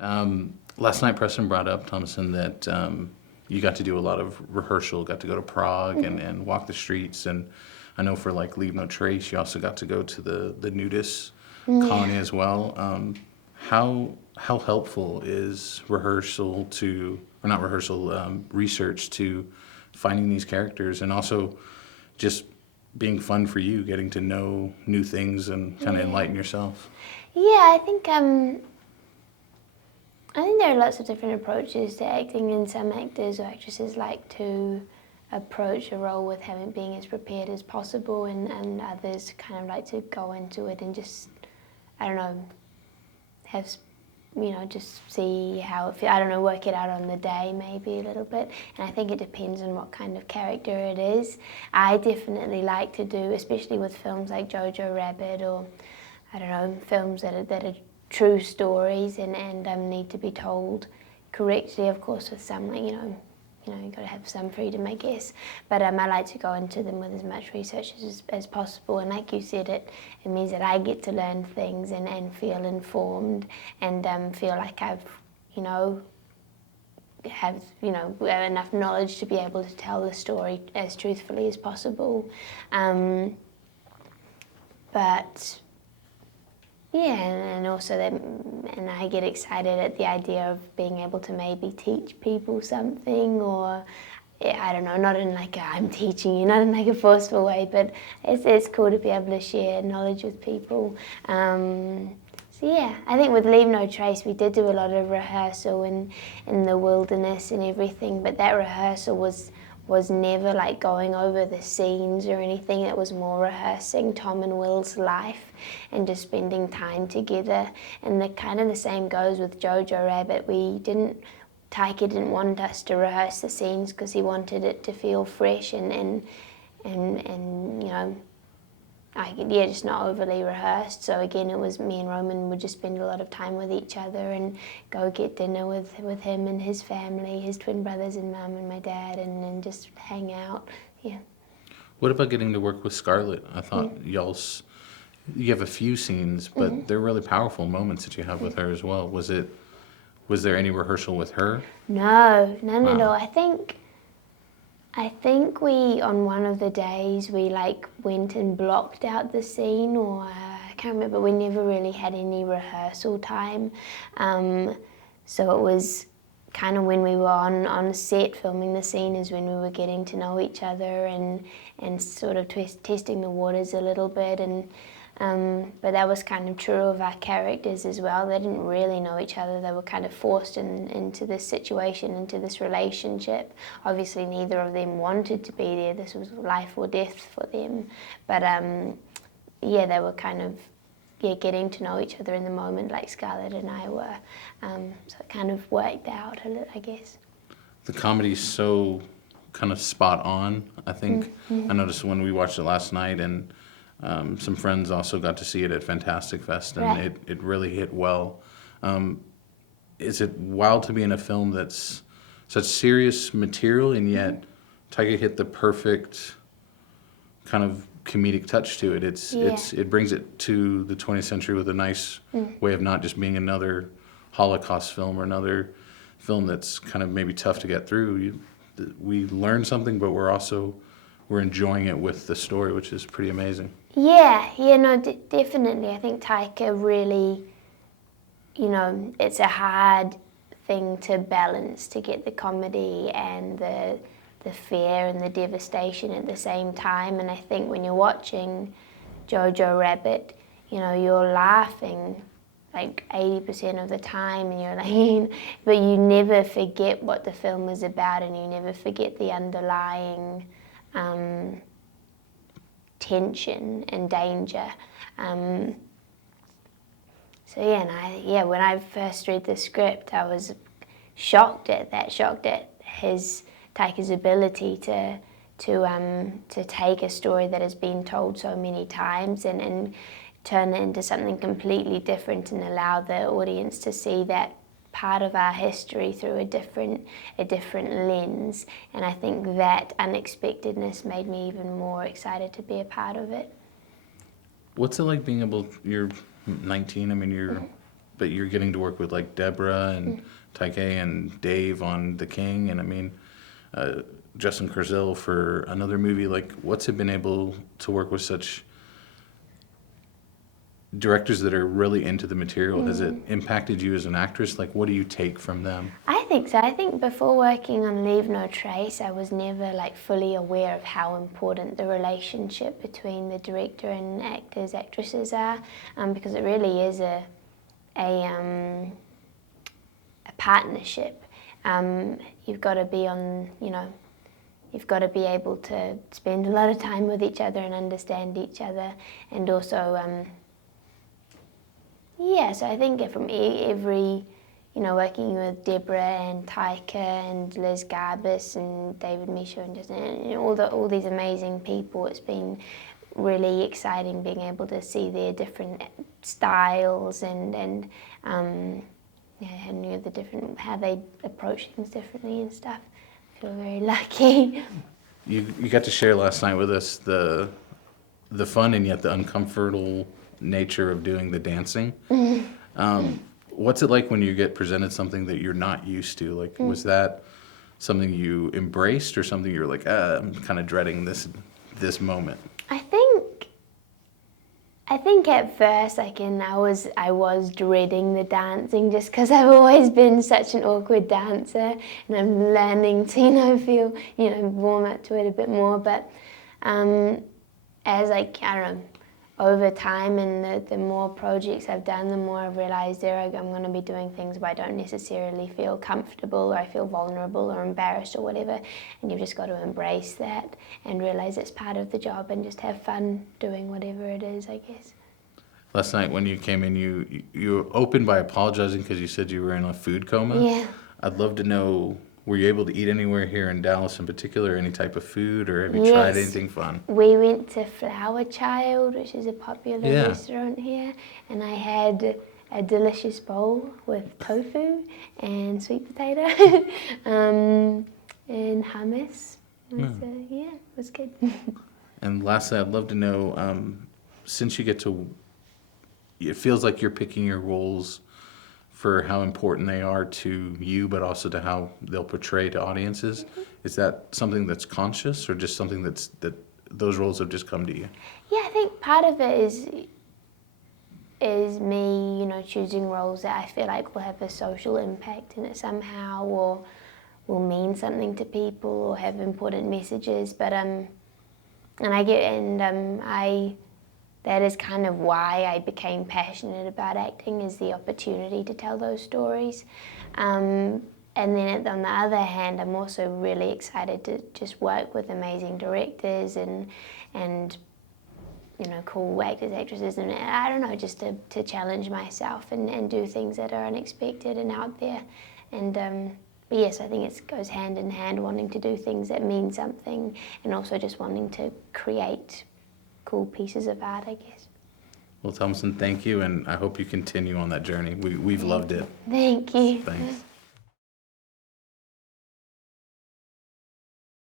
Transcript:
Last night, Preston brought up, Thomasin, that you got to do a lot of rehearsal, got to go to Prague and walk the streets. And I know for like Leave No Trace, you also got to go to the nudist colony as well. How helpful is rehearsal to, or not rehearsal, research to finding these characters, and also just being fun for you, getting to know new things and kind of enlighten yourself? Yeah, I think there are lots of different approaches to acting, and some actors or actresses like to approach a role with being as prepared as possible, and others kind of like to go into it and just, I don't know, have, just see how it feels. I don't know, work it out on the day maybe a little bit. And I think it depends on what kind of character it is. I definitely like to do, especially with films like Jojo Rabbit, or I don't know, films that are true stories and need to be told correctly, of course, with some, you've got to have some freedom, I guess. But I like to go into them with as much research as possible. And like you said, it means that I get to learn things and feel informed and feel like I've, have enough knowledge to be able to tell the story as truthfully as possible. But yeah, and also and I get excited at the idea of being able to maybe teach people something, or I don't know, not in like I'm teaching you, not in like a forceful way, but it's cool to be able to share knowledge with people. So yeah, I think with Leave No Trace, we did do a lot of rehearsal in the wilderness and everything, but that rehearsal was never like going over the scenes or anything. It was more rehearsing Tom and Will's life and just spending time together. And the same goes with Jojo Rabbit. Taika didn't want us to rehearse the scenes because he wanted it to feel fresh and just not overly rehearsed. So again, it was me and Roman would just spend a lot of time with each other and go get dinner with him and his family, his twin brothers and mum and my dad, and just hang out. Yeah. What about getting to work with Scarlett? I thought you have a few scenes, but they're really powerful moments that you have with her as well. Was there any rehearsal with her? No, none at Wow. all. I think we, on one of the days, we like went and blocked out the scene, or I can't remember. We never really had any rehearsal time. So it was kind of when we were on set filming the scene is when we were getting to know each other and sort of testing the waters a little bit. But that was kind of true of our characters as well. They didn't really know each other. They were kind of forced into this situation, into this relationship. Obviously, neither of them wanted to be there. This was life or death for them. But they were kind of getting to know each other in the moment, like Scarlett and I were. So it kind of worked out a little, I guess. The comedy's so kind of spot on, I think. I noticed when we watched it last night, and some friends also got to see it at Fantastic Fest, and Right. it really hit well. Is it wild to be in a film that's such serious material, and yet Taika hit the perfect kind of comedic touch to it? It brings it to the 20th century with a nice way of not just being another Holocaust film or another film that's kind of maybe tough to get through. We learn something, but we're enjoying it with the story, which is pretty amazing. Definitely. I think Taika really, it's a hard thing to balance, to get the comedy and the fear and the devastation at the same time. And I think when you're watching Jojo Rabbit, you're laughing like 80% of the time, and you're like, but you never forget what the film is about, and you never forget the underlying tension and danger. When I first read the script, I was shocked at Taika's ability to take a story that has been told so many times and turn it into something completely different and allow the audience to see that part of our history through a different lens. And I think that unexpectedness made me even more excited to be a part of it. What's it like being you're 19, I mean, but you're getting to work with like Deborah and Taike and Dave on The King, and I mean, Justin Kurzel for another movie. Like, what's it been able to work with such directors that are really into the material? Has it impacted you as an actress? Like, what do you take from them? I think so. I think before working on Leave No Trace, I was never like fully aware of how important the relationship between the director and actors, actresses are, because it really is a partnership. You've got to be on, you've got to be able to spend a lot of time with each other and understand each other, and also, so I think from every, working with Deborah and Taika and Liz Garbus and David Michaud and just all these amazing people, it's been really exciting being able to see their different styles and the different how they approach things differently and stuff. I feel very lucky. You got to share last night with us the fun and yet the uncomfortable nature of doing the dancing. What's it like when you get presented something that you're not used to? Like, was that something you embraced or something you're like, I'm kind of dreading this moment? I think at first, I was dreading the dancing just because I've always been such an awkward dancer, and I'm learning to feel warm up to it a bit more. But as I don't know, over time and the more projects I've done, the more I've realised I'm going to be doing things where I don't necessarily feel comfortable or I feel vulnerable or embarrassed or whatever, and you've just got to embrace that and realise it's part of the job and just have fun doing whatever it is, I guess. Last night when you came in, you opened by apologizing because you said you were in a food coma. Yeah. I'd love to know, were you able to eat anywhere here in Dallas in particular, any type of food, or have you tried anything fun? We went to Flower Child, which is a popular restaurant here, and I had a delicious bowl with tofu and sweet potato and hummus. It was good. And lastly, I'd love to know, since you get to, it feels like you're picking your roles for how important they are to you, but also to how they'll portray to audiences. Is that something that's conscious, or just something that those roles have just come to you? Yeah, I think part of it is me, choosing roles that I feel like will have a social impact in it somehow, or will mean something to people, or have important messages. But that is kind of why I became passionate about acting, is the opportunity to tell those stories. And then on the other hand, I'm also really excited to just work with amazing directors and cool actors, actresses, and I don't know, just to challenge myself and do things that are unexpected and out there. And but yes, I think it goes hand in hand, wanting to do things that mean something, and also just wanting to create cool pieces of art, I guess. Well, Thomasin, thank you, and I hope you continue on that journey. We've loved it. Thank you. Thanks.